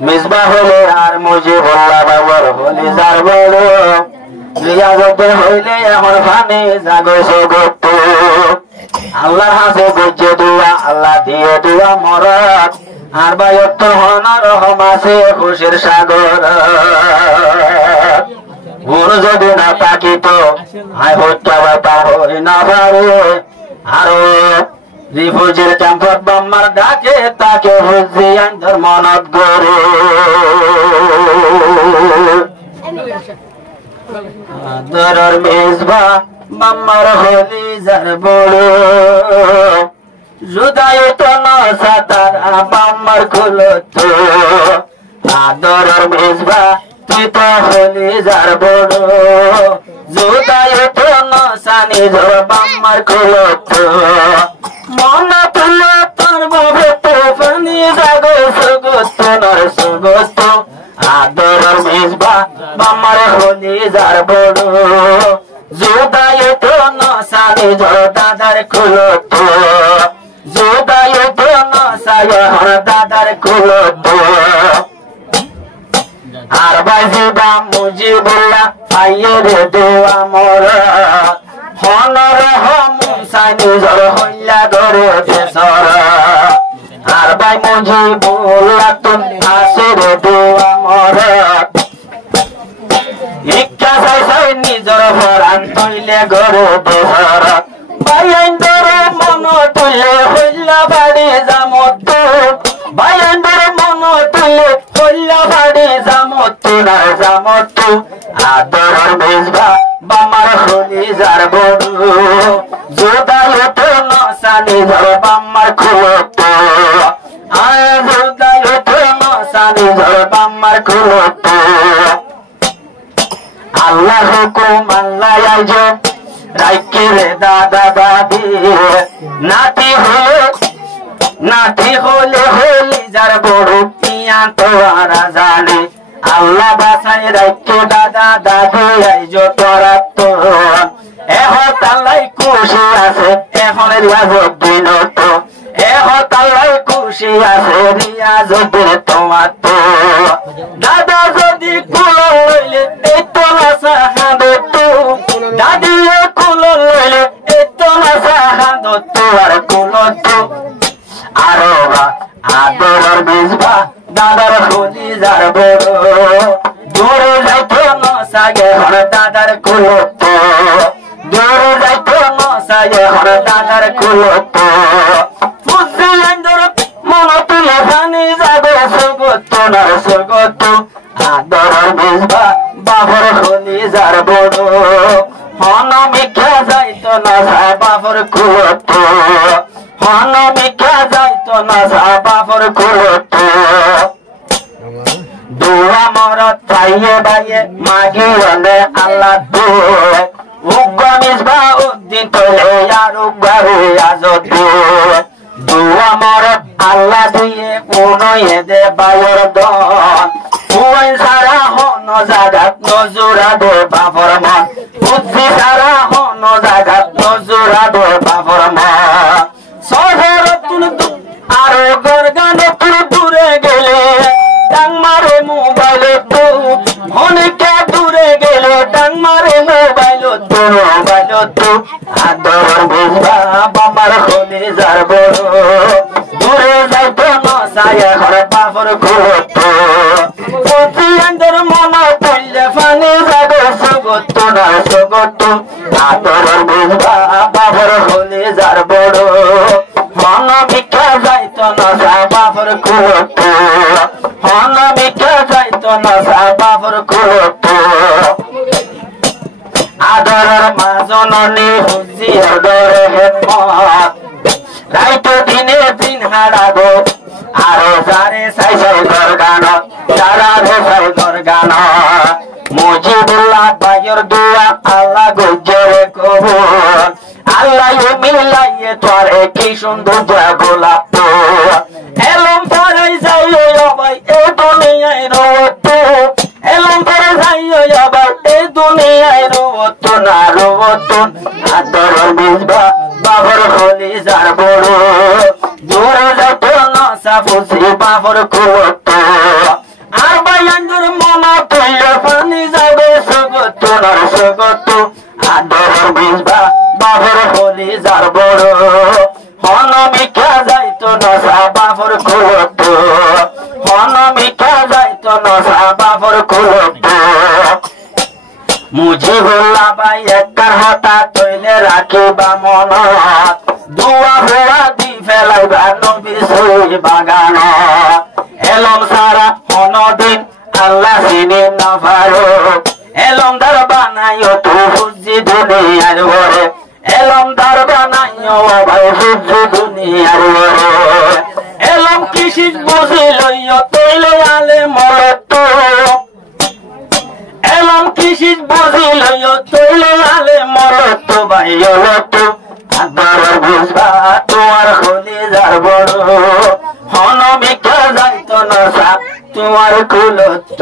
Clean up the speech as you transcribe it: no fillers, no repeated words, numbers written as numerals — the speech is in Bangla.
মিসবাহ হলে আর মুজিবুল্লাহ বাবার হলি যার বড় রিয়াজতে হইলে এখন ফানে জাগো জগত আল্লাহর হাতে বুঝে দুয়া আল্লাহ দিয়ে দুয়া মরদ আর বায়ত্ত হন রহম আছে খুশির সাগর গুণ যদি না থাকিত হায় হত্যা বাতা হই না পারে আরো রিফুজের চাম্পত বাম্মার ডাকে তাকে বুঝি আন্তর মনত গড়ে আদরের মেজবা বাম্মার হলি যার বড় জুদায়িত নসাতার বাম্মার খুলত আদরের মেজবা তুই তো হলি যার বড় জুদায়িত নসানি ধর বাম্মার খুলত মন তুলে তোর বাবা তো ফানি জাগো সুগত নর সুগত আদরের মেজবা বাম্মার হলি যার বড় জুদায়িত নসানি ধর দাদার খুলত জুদায়িত নসায় হর দাদার খুলত আর বাজিবা মুজিবুল্লাহ আইয়ের দোয়া মোরা হনর হমসানি জর হইলা গরে দেশরা আর ভাই মুজিবুল্লাহ তুম আসের দোয়া মোরা ইচ্ছা চাই নিজর ভরান তৈলে গরে দেশরা ভাই আইন্দর মন তুলে হইলা বাড়ি জামত ভাই আইন্দর মন তুলে হইলা বাড়ি জামত না জামত আদরের মেজবা বাম্মার হলি যার বড় জুদায়িত নসানি ধর বাম্মার খুলত আয় জুদায়িত নসানি ধর বাম্মার খুলত আল্লাহ হুকুম আল্লাহ আইজ রাইকে রে দাদা দাদি নাতি হলে হলি যার বড় পিয়া তো আর জানে আল্লাহ বাসাই রাইকে দাদা দাদু আইজ তোরা তো তাল্লাই খুশি আছে এখন রিয়াজুদ্দিন তো তাল্লাই খুশি আছে রিয়াজুদ্দিন তোমার তো দাদা যদি কুলো লইলে এই তো নাসা হাঁদো তো দাদি কুলো লইলে এই তো নাসা হাঁদো তো আর কুলো তো আরো আদরের মেজবা দাদার হলি যার বড় দূরে যাইতো নসাগে হর দাদার কুলত দূরে যাইতো নসাগে হর দাদার কুলত বুঝি আইন্দর মন তুলে ফানি যাবে সুগত না সুগত আদরের মেজবা বাবর হলি যার বড় হন মিখা যাইতো না বাবর কুলত হন মিখা যাইতো না বাবর কুলত দুয়া মরত পাইয়ে বাইয়ে মাগি হলে আল্লাহ দুয়ে উগ্র মিসবা উদ্দিন তোলে আর উগ্রে আজত দুয়া মরত আল্লাহ দিয়ে উনয়ে দে বায়র দন উই সারা হন জাগাত নজুরা দে বাবর মন বুদ্ধি সারা হন জাগাত নজুরা দে বাবর মন শহর তুন আরো গরগান তুন দূরে গেলে ডাং মারে মোবাইল তো অনেকে দূরে গেলে ডাং মারে মোবাইল তো আদর বুঝবা বাবার হলি যার বড় দূরে যাইতো নসায় হর বাবর খুলত বুঝি আন্দর মন তুললে ফানি যাবে সুগত না সুগত আদর বুঝবা বাবার হলি যার বড় মন ভিক্ষা যাইতো নসা বাবর খুলত হন মিঠা যাইতো না বাবর খুলত আদরের মা জননী হুজির দরে হেমত রাইতো দিনে দিন হারাগো আরো যারে চাইছাই গরগানত তারা ভেসাই গরগানত মুজিবুল্লাহ ভাইয়ের দোয়া আল্লাহ গজরে কবুল আল্লাহ মিলাইয়ে তোরে কি সুন্দর গোলাপ এলম পরে যাইও ভাই এ দুনিয়ায় রত এলম পরে যাইও ভাই এ দুনিয়ায় রত না রত আদরের মেজবা বাবর হলি যার বড় দূরে যাইতো নসা ফুসি বাবর খুলত বড় হনমিকা যাইতো নসা বাপর কুলত হনমিকা যাইতো নসা বাপর কুলত মুজিবুল্লাহ ভাই একটা হতা তৈলে রাখিবা মনত দুয়া হুয়া দি ফেলাইবা নবীর সই বাগান এলম সারা হনদিন আল্লাহ চিনি না পারো এলম দার বানাইও তু হুজি দুনিয়ার ঘরে এলম দার বানাইও ভাই হুজি দুনিয়ার ঘরে এলম কৃষি বুঝি লইও তৈলে আলে মরত এলম কৃষি বুঝি লইও তৈলে আলে মরত ভাই হলত আদার বুঝবা তোমার খলি যার বড় হনমিকা যাইতো না সাপ তোমার কুলত